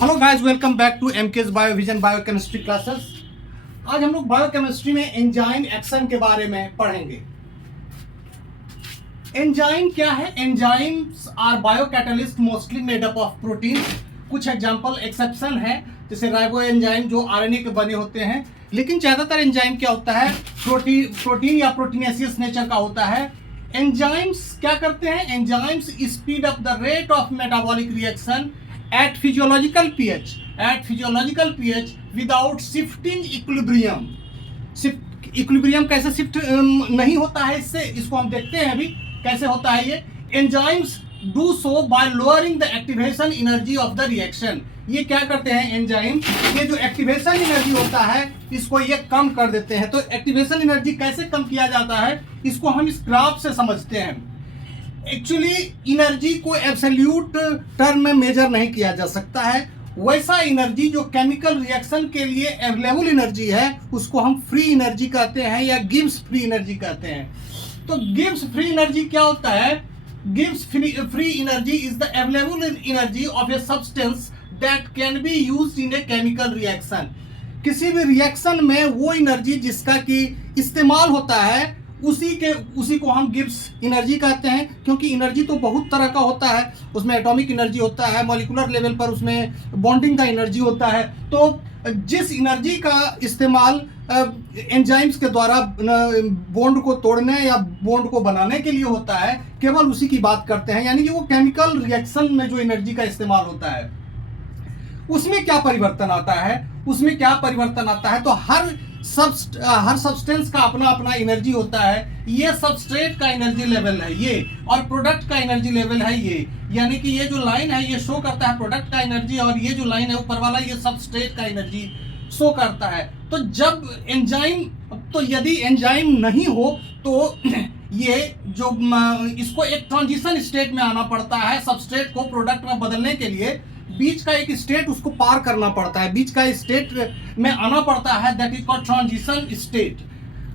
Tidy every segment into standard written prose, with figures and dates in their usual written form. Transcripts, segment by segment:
Hello guys, welcome back to MK's biovision biochemistry classes. आज हम लोग बायोकेमिस्ट्री में एंजाइम एक्शन के बारे में पढ़ेंगे। एंजाइम क्या है? Enzymes are biocatalyst mostly made up of protein. कुछ एग्जांपल एक्सेप्शन है, जैसे राइबो एंजाइम जो आरएनए के बने होते हैं, लेकिन ज्यादातर एंजाइम क्या होता है? प्रोटीन या प्रोटीनेसियस नेचर का होता है। एंजाइम्स क्या करते हैं? Enzymes speed up the rate of metabolic reaction at physiological pH without shifting equilibrium। Equilibrium कैसे शिफ्ट नहीं होता है इससे, इसको हम देखते हैं अभी कैसे होता है ये। Enzymes do so bye lowering the activation energy of the reaction. ये क्या करते हैं एंजाइम? ये जो एक्टिवेशन एनर्जी होता है इसको ये कम कर देते हैं। तो एक्टिवेशन एनर्जी कैसे कम किया जाता है इसको हम इस ग्राफ से समझते हैं। एक्चुअली एनर्जी को एब्सोल्यूट टर्म में मेजर नहीं किया जा सकता है। वैसा एनर्जी जो केमिकल रिएक्शन के लिए अवेलेबल एनर्जी है उसको हम फ्री एनर्जी कहते हैं या गिब्स फ्री एनर्जी कहते हैं। तो गिब्स फ्री एनर्जी क्या होता है? Gibbs free energy is the available energy of a substance that can be used in a chemical reaction. किसी भी रिएक्शन में वो एनर्जी जिसका कि इस्तेमाल होता है उसी को हम गिब्स एनर्जी कहते हैं। क्योंकि एनर्जी तो बहुत तरह का होता है, उसमें एटॉमिक एनर्जी होता है, मॉलिक्यूलर लेवल पर उसमें बॉन्डिंग का एनर्जी होता है। तो जिस एनर्जी का इस्तेमाल एंजाइम्स के द्वारा बॉन्ड को तोड़ने या बॉन्ड को बनाने के लिए होता है, केवल उसी की बात करते हैं। यानी कि वो केमिकल रिएक्शन में जो एनर्जी का इस्तेमाल होता है उसमें क्या परिवर्तन आता है? तो हर सब्सटेंस का अपना अपना एनर्जी होता है। ये सबस्ट्रेट का एनर्जी लेवल है ये, और प्रोडक्ट का एनर्जी लेवल है ये। यानी कि ये जो लाइन है ये शो करता है प्रोडक्ट का एनर्जी, और ये जो लाइन है ऊपर वाला ये सबस्ट्रेट का एनर्जी शो करता है। तो जब यदि एंजाइम नहीं हो तो ये जो इसको एक ट्रांजिशन स्टेट में आना पड़ता है। सबस्ट्रेट को प्रोडक्ट में बदलने के लिए बीच का एक स्टेट उसको पार करना पड़ता है, बीच का स्टेट में आना पड़ता है, that is called transition state.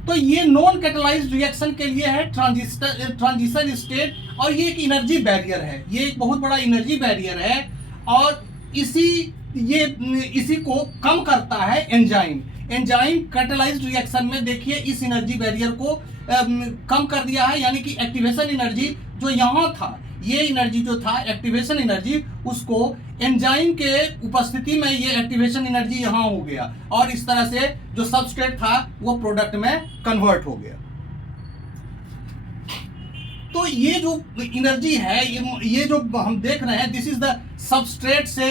तो ये नॉन कैटालाइज्ड रिएक्शन के लिए है ट्रांजिशन स्टेट, और ये एक एनर्जी बैरियर है, ये एक बहुत बड़ा एनर्जी बैरियर है, और इसी को कम करता है एंजाइम। कैटालाइज्ड रिएक्शन में देखिए इस एनर्जी बैरियर को कम कर दिया है। यानी कि एक्टिवेशन एनर्जी जो यहाँ था, ये एनर्जी जो था एक्टिवेशन एनर्जी, उसको एंजाइम के उपस्थिति में ये एक्टिवेशन एनर्जी यहाँ हो गया, और इस तरह से जो सबस्ट्रेट था वो प्रोडक्ट में कन्वर्ट हो गया। तो ये जो एनर्जी है, ये जो हम देख रहे हैं, दिस इज द सबस्ट्रेट से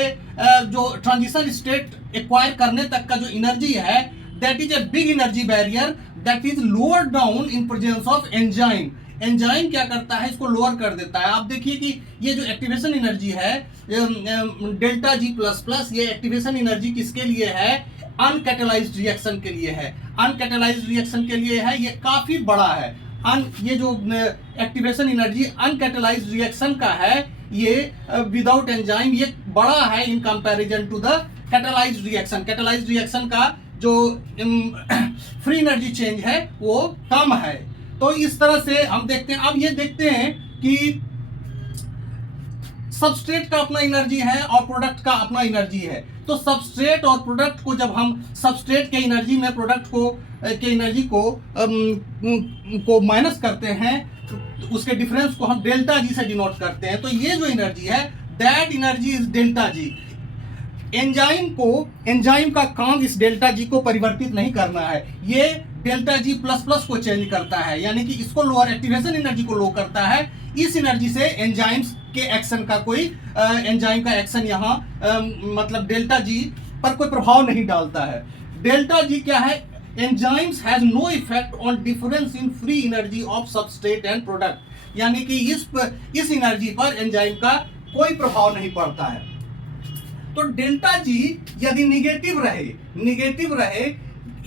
जो ट्रांजिशन स्टेट एक्वायर करने तक का जो एनर्जी है, that is a big energy barrier that is lower down in presence of enzyme. Enzyme क्या करता है? इसको लोअर कर देता है। आप देखिए कि ये जो एक्टिवेशन एनर्जी है डेल्टा जी प्लस प्लस, ये एक्टिवेशन एनर्जी किसके लिए है? अनकैटालाइज्ड रिएक्शन के लिए है। अनकैटालाइज्ड रिएक्शन के लिए है, ये काफी बड़ा है। ये जो एक्टिवेशन एनर्जी अनकैटालाइज्ड रिएक्शन का है, ये विदाउट एंजाइम ये बड़ा है in comparison to the catalysed reaction. Catalysed reaction का जो फ्री एनर्जी चेंज है वो कम है। तो इस तरह से हम देखते हैं। अब ये देखते हैं कि सबस्ट्रेट का अपना एनर्जी है और प्रोडक्ट का अपना एनर्जी है। तो सबस्ट्रेट और प्रोडक्ट को जब हम सबस्ट्रेट के एनर्जी में प्रोडक्ट के एनर्जी को माइनस करते हैं, तो उसके डिफरेंस को हम डेल्टा जी से डिनोट करते हैं। तो ये जो एनर्जी है, that energy is delta G. Enzyme का काम इस डेल्टा जी को परिवर्तित नहीं करना है, ये डेल्टा जी प्लस प्लस को चेंज करता है। यानी कि इसको लोअर एक्टिवेशन एनर्जी को लो करता है। इस एनर्जी से एंजाइम्स के एक्शन का कोई एंजाइम का एक्शन यहाँ मतलब डेल्टा जी पर कोई प्रभाव नहीं डालता है। डेल्टा जी क्या है? Enzymes has no effect on difference in free energy of substrate and product. यानी कि इस एनर्जी पर एंजाइम का कोई प्रभाव नहीं पड़ता है। तो डेल्टा जी यदि निगेटिव रहे,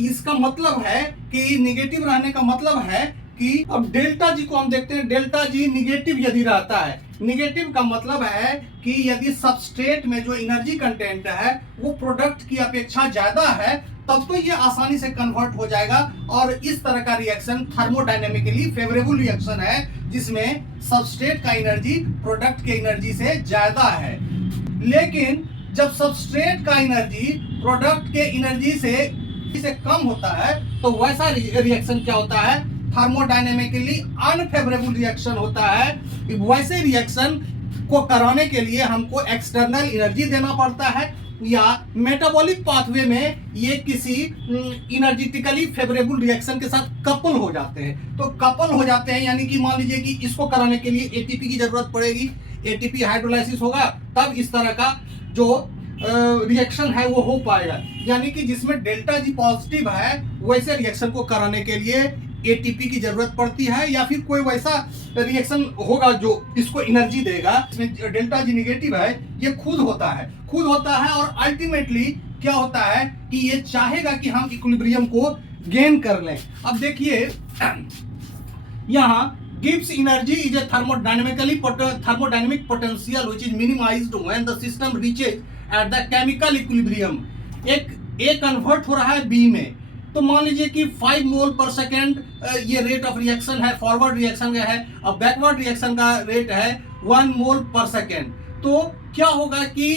इसका मतलब है कि निगेटिव रहने का मतलब है कि अब डेल्टा जी को हम देखते हैं। डेल्टा जी निगेटिव यदि रहता है, निगेटिव का मतलब है कि यदि सबस्ट्रेट में जो एनर्जी कंटेंट है वो प्रोडक्ट की अपेक्षा ज्यादा है, तब तो ये आसानी से कन्वर्ट हो जाएगा। और इस तरह का रिएक्शन थर्मोडायनेमिकली फेवरेबल रिएक्शन है, जिसमें सबस्ट्रेट का एनर्जी प्रोडक्ट के एनर्जी से ज्यादा है। लेकिन जब सबस्ट्रेट का एनर्जी प्रोडक्ट के एनर्जी से कम होता है तो वैसा रिएक्शन क्या होता है, थर्मोडायनेमिकली अनफेवरेबल रिएक्शन होता है। वैसे रिएक्शन को कराने के लिए हमको एक्सटर्नल एनर्जी देना पड़ता है या मेटाबॉलिक पाथवे में ये किसी एनर्जेटिकली फेवरेबल रिएक्शन के साथ कपल हो जाते हैं। तो कपल हो जाते हैं यानी कि मान लीजिए कि इसको कराने के लिए एटीपी की जरूरत पड़ेगी, एटीपी हाइड्रोलाइसिस होगा तब इस तरह का जो रिएक्शन है वो हो पाएगा। यानी कि जिसमें डेल्टा जी पॉजिटिव है वैसे रिएक्शन को कराने के लिए एटीपी की जरूरत पड़ती है या फिर कोई वैसा रिएक्शन होगा जो इसको एनर्जी देगा। इसमें डेल्टा जी निगेटिव है, ये खुद होता है और अल्टीमेटली क्या होता है कि ये चाहेगा कि हम इक्विलिब्रियम को गेन कर लें। अब देखिए यहाँ gives energy is a thermodynamic potential which is minimized when the system reaches at the chemical equilibrium। एक A कन्वर्ट हो रहा है B में, तो मान लीजिए कि 5 मोल पर सेकेंड ये रेट ऑफ रिएक्शन है, फॉरवर्ड रिएक्शन का है। अब बैकवर्ड रिएक्शन का रेट है 1 मोल पर सेकेंड। तो क्या होगा कि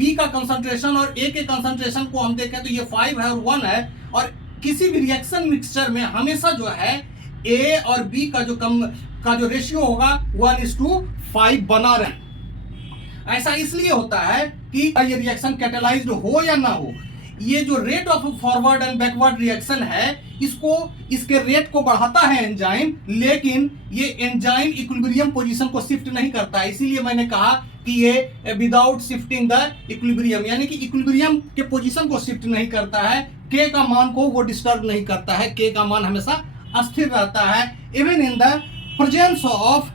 B का कंसंट्रेशन और A के कंसंट्रेशन को हम देखें तो ये 5 है और 1 है, और किसी भी रिएक्शन मिक्सचर में हमेशा जो है A और B का जो रेशियो होगा 1:5 बना रहे। ऐसा इसलिए होता है कि ये रिएक्शन कैटेलाइज्ड हो या ना हो, ये जो rate of forward and backward reaction है इसके रेट को बढ़ाता है एंजाइम, लेकिन ये एंजाइम इक्विलिब्रियम पोजीशन को शिफ्ट नहीं करता है। इसीलिए मैंने कहा कि ये विदाउट शिफ्टिंग द इक्विलिब्रियम, यानी कि इक्विलिब्रियम के पोजीशन को शिफ्ट नहीं करता है, के का मान को वो डिस्टर्ब नहीं करता है, के का मान हमेशा अस्थिर रहता है। Even in the presence of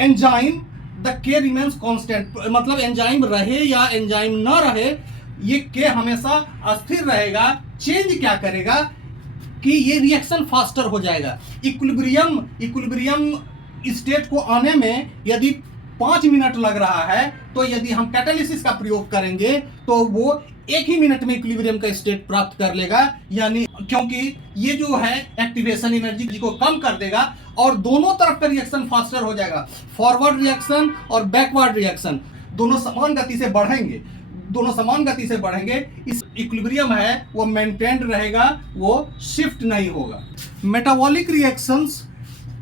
enzyme the के रिमेन्स कांस्टेंट, मतलब एंजाइम रहे या एंजाइम न रहे ये के हमेशा अस्थिर रहेगा। चेंज क्या करेगा कि ये रिएक्शन फास्टर हो जाएगा। इक्विलिब्रियम स्टेट को आने में यदि 5 मिनट लग रहा है तो यदि हम कैटालिसिस का प्रयोग करेंगे तो वो 1 ही मिनट में इक्विलिब्रियम का स्टेट प्राप्त कर लेगा, यानी क्योंकि ये जो है एक्टिवेशन एनर्जी को कम कर देगा और दोनों तरफ का रिएक्शन फास्टर हो जाएगा। फॉरवर्ड रिएक्शन और बैकवर्ड रिएक्शन दोनों समान गति से बढ़ेंगे, इस इक्विलिब्रियम है वो मेंटेन्ड रहेगा, वो शिफ्ट नहीं होगा। मेटाबॉलिक रिएक्शंस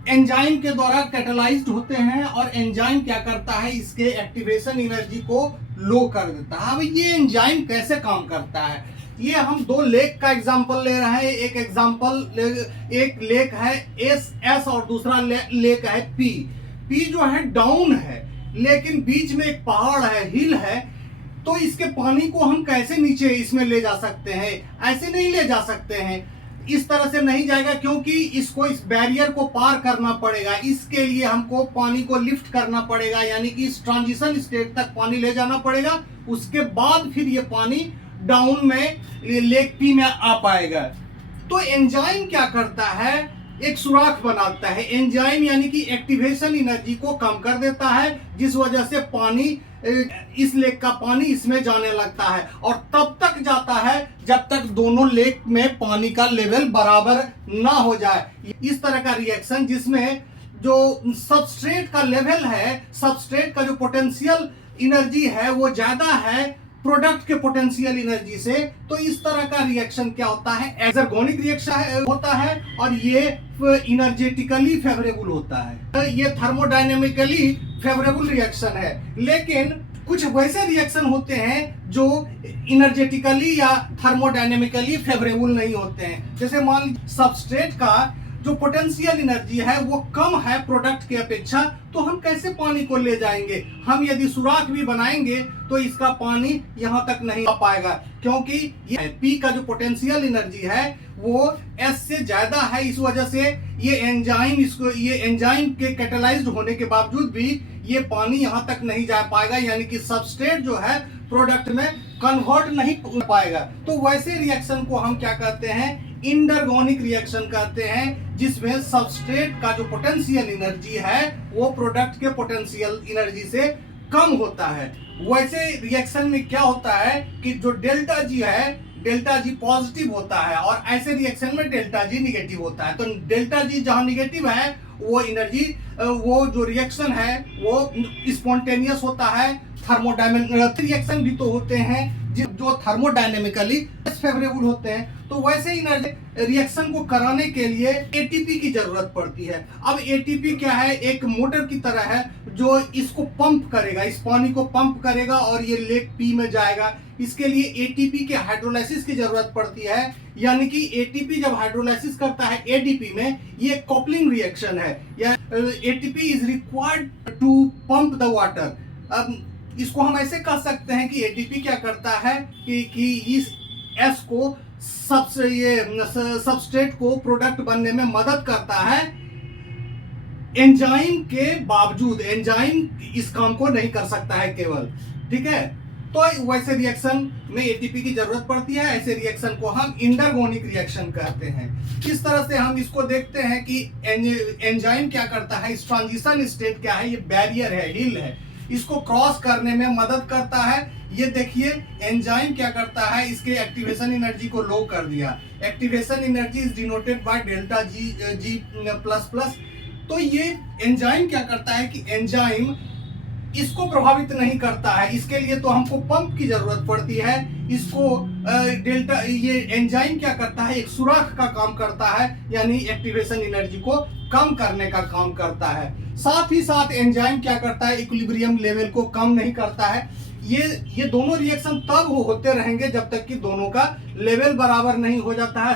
एंजाइम के द्वारा कैटेलाइज्ड होते हैं और एंजाइम क्या करता है, इसके एक्टिवेशन एनर्जी को लो कर देता है। अब ये एंजाइम कैसे काम करता है, ये हम 2 लेक का एग्जांपल ले रहे हैं। एक लेक है एस और दूसरा लेक है पी जो है डाउन है, लेकिन बीच में एक पहाड़ है, हिल है, तो इसके पानी को हम कैसे नीचे इसमें ले जा सकते हैं? ऐसे नहीं ले जा सकते हैं, इस तरह से नहीं जाएगा, क्योंकि इसको इस बैरियर को पार करना पड़ेगा। इसके लिए हमको पानी को लिफ्ट करना पड़ेगा, यानी कि इस ट्रांजिशन स्टेट तक पानी ले जाना पड़ेगा, उसके बाद फिर ये पानी डाउन में लेक पी में आ पाएगा। तो एंजाइम क्या करता है, एक सुराख बनाता है। एंजाइम यानी कि एक्टिवेशन एनर्जी को कम कर देता है, जिस वजह से पानी, इस लेक का पानी इसमें जाने लगता है और तब तक जाता है जब तक दोनों लेक में पानी का लेवल बराबर ना हो जाए। इस तरह का रिएक्शन जिसमें जो सबस्ट्रेट का लेवल है, सबस्ट्रेट का जो पोटेंशियल एनर्जी है वो ज्यादा है प्रोडक्ट के पोटेंशियल एनर्जी से, तो इस तरह का रिएक्शन क्या होता है, एक्सर्गोनिक रिएक्शन होता है और ये एनर्जेटिकली फेवरेबल होता है। ये थर्मोडायनेमिकली फेवरेबल रिएक्शन है, लेकिन कुछ वैसे रिएक्शन होते हैं जो एनर्जेटिकली या थर्मोडायनेमिकली फेवरेबल नहीं होते हैं। जैसे मान लीजिए सबस्ट्रेट का जो पोटेंशियल एनर्जी है वो कम है प्रोडक्ट के अपेक्षा, तो हम कैसे पानी को ले जाएंगे? हम यदि सुराख भी बनाएंगे तो इसका पानी यहाँ तक नहीं आ पाएगा, क्योंकि ये पी का जो पोटेंशियल एनर्जी है वो एस से ज्यादा है। इस वजह से ये एंजाइम के कैटेलाइज्ड होने के बावजूद भी ये पानी यहाँ तक नहीं जा पाएगा, यानी कि सबस्ट्रेट जो है प्रोडक्ट में कन्वर्ट नहीं हो पाएगा। तो वैसे रिएक्शन को हम क्या कहते हैं, इंडरगोनिक रिएक्शन कहते हैं, जिसमें सबस्ट्रेट का जो पोटेंशियल एनर्जी है वो प्रोडक्ट के पोटेंशियल एनर्जी से कम होता है। वैसे रिएक्शन में क्या होता है कि जो डेल्टा जी है, डेल्टा जी पॉजिटिव होता है और ऐसे रिएक्शन में डेल्टा जी निगेटिव होता है। तो डेल्टा जी जहां निगेटिव है वो एनर्जी, वो जो रिएक्शन है वो स्पॉन्टेनियस होता है, थर्मोडायनेमिक रिएक्शन भी तो होते हैं जो थर्मोडायनेमिकली फेवरेबल होते हैं, तो वैसे ही रिएक्शन को कराने के लिए एटीपी की जरूरत पड़ती है। अब एटीपी क्या है, एक मोटर की तरह है जो इसको पंप करेगा, इस पानी को पंप करेगा और ये लेक पी में जाएगा। इसके लिए एटीपी के हाइड्रोलाइसिस की जरूरत पड़ती है, यानी कि एटीपी जब हाइड्रोलाइसिस करता है एडीपी में, ये कॉपलिंग रिएक्शन है, या ATP is required to pump the water. अब इसको हम ऐसे कह सकते हैं कि एटीपी क्या करता है कि इस एस को सबस्ट्रेट को प्रोडक्ट बनने में मदद करता है। एंजाइम के बावजूद एंजाइम इस काम को नहीं कर सकता है केवल, ठीक है। तो वैसे रिएक्शन में एटीपी की जरूरत पड़ती है। ऐसे रिएक्शन को हम इंडरगोनिक रिएक्शन कहते हैं। किस तरह से हम इसको देखते हैं कि एंजाइम क्या करता है, इस ट्रांजिशन स्टेट क्या है, ये बैरियर है, हिल है, इसको क्रॉस करने में मदद करता है। ये देखिए एंजाइम क्या करता है, इसके एक्टिवेशन एनर्जी को लो कर दिया। Activation energy is denoted by delta G plus plus. तो ये एंजाइम क्या करता है कि एंजाइम इसको प्रभावित नहीं करता है, इसके लिए तो हमको पंप की जरूरत पड़ती है। इसको ये एंजाइम क्या करता है, एक सुराख का काम करता है, यानी एक्टिवेशन एनर्जी को कम करने का काम करता है। साथ ही साथ एंजाइम क्या करता है, इक्विलिब्रियम लेवल को कम नहीं करता है। ये दोनों रिएक्शन तब होते रहेंगे जब तक कि दोनों का लेवल बराबर नहीं हो जाता है।